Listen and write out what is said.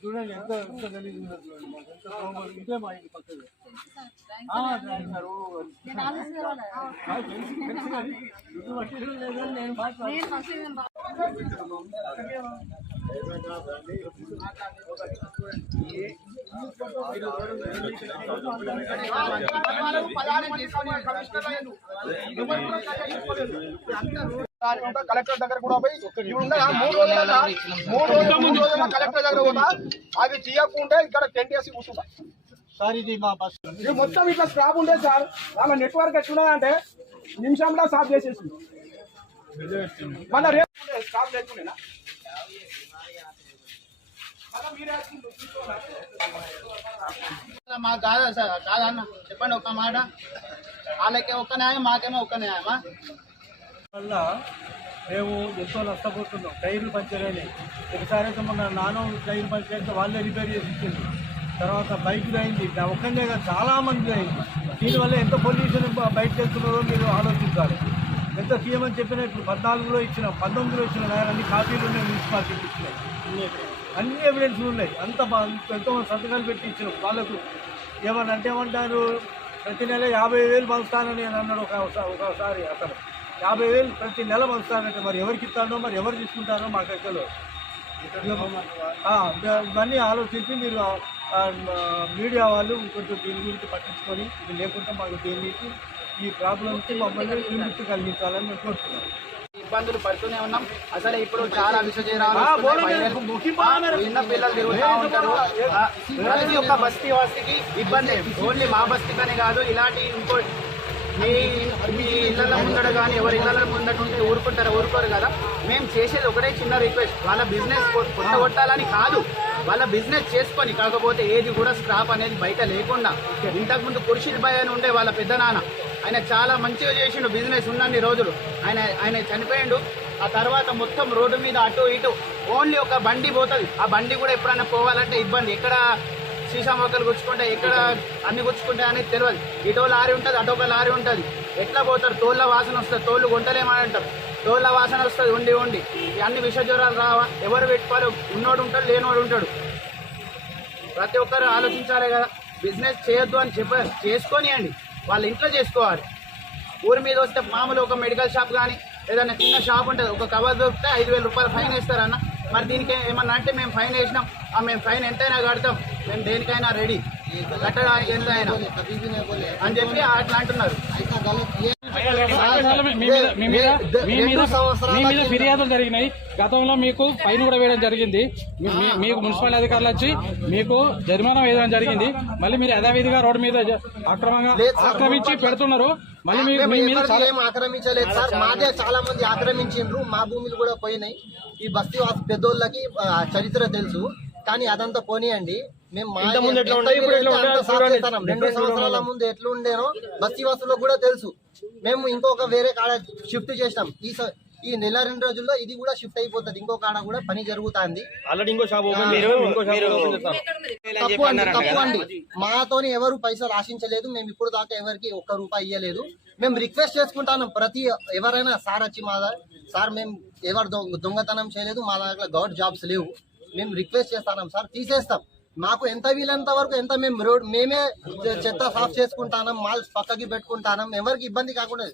చూడండి ఎంత గలీజ్ ఉందో చూడండి. మాకు ఎంత బాగుంది. ఇదే మా ఇంటి పక్కన కలెక్టర్ దగ్గర కూడా పోయి 3 రోజుల కలెక్టర్ దగ్గర పోతా అది తీయకుంటే ఇక్కడ టెంట్ వేసి కూర్చుంటా సార్. ఇది మా బస్ మొత్తం ఇట్లా స్టాప్ ఉండే సార్. వాళ్ళ నెట్వర్క్ ఎట్లున్నదంటే నిమిషంలో సాఫ్ చేసేసి మళ్ళీ రేపు స్టాప్ లేకుండా మాకు కాదా సార్? కాదన్న చెప్పండి ఒక్క మాట. వాళ్ళకే ఒక్క న్యాయం, మాకేమో ఒక్క న్యాయమా? వల్ల మేము ఎంతో నష్టపోతున్నాం. టైర్లు పంచర్ అయినాయి. ఒకసారి అయితే మొన్న నాన్న టైర్ పంచర్ అయితే వాళ్ళే రిపేర్ చేసి ఇచ్చింది. తర్వాత బైక్ అయింది. ఒక్కనే కాదు చాలామంది అయింది. దీనివల్ల ఎంత పొల్యూషన్ బయట చేస్తున్నారో మీరు ఆలోచించాలి. ఎంత తీయమని చెప్పినా ఇప్పుడు 14లో ఇచ్చినాం, 19లో ఇచ్చినాం. అన్ని కాపీలు ఉన్నాయి, మున్సిపాలిటీకి ఇచ్చినాయి. అన్ని ఎవిడెన్స్లు ఉన్నాయి. ఎంతోమంది సంతకాలు పెట్టి ఇచ్చినాం. వాళ్ళకు ఏమన్నా అంటే ఏమంటారు, ప్రతి నెల 50,000 పంచుతానని అన్నాడు ఒకసారి. అతను 50,000 ప్రతి నెల పంచుతానంటే మరి ఎవరికి ఇస్తానో, మరి ఎవరు తీసుకుంటారో మాకు అసలు ఇవన్నీ ఆలోచించి మీరు మీడియా వాళ్ళు కొంచెం దీని గురించి పట్టించుకొని, ఇది లేకుండా మాకు దీనికి ఈ ప్రాబ్లంకి మమ్మల్ని విముక్తి కలిగించాలని మేము కోరుతున్నాం. ఇబ్బందులు పడుతూనే ఉన్నాం. అసలు ఇప్పుడు చాలా విషజీరాలు చిన్న పిల్లలు తిరుగుతూ ఉంటారు. ప్రతి ఒక్క బస్తీ వాసికి ఇబ్బంది. ఓన్లీ మా బస్తీకనే కాదు, ఇలాంటి ఇంకో మీ ఇళ్ల ముందడ కానీ ఎవరి ఇళ్ల ముందట ఉంటే ఊరుకోరు కదా. మేము చేసేది ఒకటే చిన్న రిక్వెస్ట్, వాళ్ళ బిజినెస్ కొట్టగొట్టాలని కాదు, వాళ్ళ బిజినెస్ చేసుకొని, కాకపోతే ఏది కూడా స్క్రాప్ అనేది బయట లేకుండా. ఇంతకుముందు ఖుర్షీద్ భాయ్ అని ఉండే వాళ్ళ పెద్ద నాన్న, ఆయన చాలా మంచిగా చేసిండు బిజినెస్ ఉన్నన్ని రోజులు. ఆయన చనిపోయిండు. ఆ తర్వాత మొత్తం రోడ్డు మీద అటు ఇటు ఓన్లీ ఒక బండి పోతుంది. ఆ బండి కూడా ఎప్పుడైనా పోవాలంటే ఇబ్బంది. ఎక్కడ సీసా మొక్కలు గుచ్చుకుంటే, ఎక్కడ అన్ని గుచ్చుకుంటే అనేది తెలియదు. ఇటో లారీ ఉంటుంది, అటొక లారీ ఉంటుంది. ఎట్లా పోతారు? తోళ్ళ వాసన వస్తుంది. తోళ్ళు గుంటలేమని అంటారు. తోళ్ళ వాసన వస్తుంది ఉండి. అన్ని విష జ్వరాలు రావా? ఎవరు పెట్టుకోవాలి? ఉన్నోడు ఉంటాడు, లేనివాడు ఉంటాడు. ప్రతి ఒక్కరు ఆలోచించాలి కదా. బిజినెస్ చేయొద్దు అని చేసుకొని అండి వాళ్ళ ఇంట్లో చేసుకోవాలి. ఊరి మీద వస్తే మామూలు ఒక మెడికల్ షాప్ కానీ ఏదైనా చిన్న షాప్ ఉంటుంది, ఒక కవర్ దొరికితే 5,000 రూపాయలు ఫైన్ వేస్తారన్న. మరి దీనికి ఏమన్నా అంటే మేము ఫైన్ వేసినాం, మేము ఫైన్ ఎంతైనా కడతాం, మేము దేనికైనా రెడీ, కట్టడానికి ఎంతైనా అని చెప్పి అట్లా అంటున్నారు. మీ మీద ఫిర్యాదులు జరిగినాయి. గతంలో మీకు ఫైన్ కూడా వేయడం జరిగింది. మీకు మున్సిపల్ అధికారులు వచ్చి మీకు జరిమానా వేయడం జరిగింది. మళ్ళీ మీరు యథావిధిగా రోడ్డు మీద అక్రమంగా ఆక్రమించి పెడుతున్నారు. మళ్ళీ ఏం ఆక్రమించలేదు సార్. మాదే చాలా మంది ఆక్రమించిండ్రు. మా భూములు కూడా పోయినాయి. ఈ బస్తీ పెద్దోళ్ళకి చరిత్ర తెలుసు. కానీ అదంతా పోనీయండి. మేము 2 సంవత్సరాల ముందు ఎట్లుండేనో బస్తీ వాసులకు కూడా తెలుసు. మేము ఇంకొక వేరే కాడ షిఫ్ట్ చేసినాం. ఈ నెల 2 రోజుల్లో ఇది కూడా షిఫ్ట్ అయిపోతుంది. ఇంకో కాడ కూడా పని జరుగుతుంది. తప్పు అండి. మాతోని ఎవరు పైసలు ఆశించలేదు. మేము ఇప్పుడు దాకా ఎవరికి ₹1 ఇవ్వలేదు. మేము రిక్వెస్ట్ చేసుకుంటాను. ఎవరైనా సార్ వచ్చి సార్ మేము ఎవరు దొంగతనం చేయలేదు, మా దగ్గర గవర్నమెంట్ జాబ్స్ లేవు, మేము రిక్వెస్ట్ చేస్తాం సార్, తీసేస్తాం. మాకు ఎంత వీలంత వరకు మేమే చెత్త సాఫ్ చేసుకుంటాం, మాల్స్ పక్కకి పెట్టుకుంటాం, ఎవరికి ఇబ్బంది కాకుండా.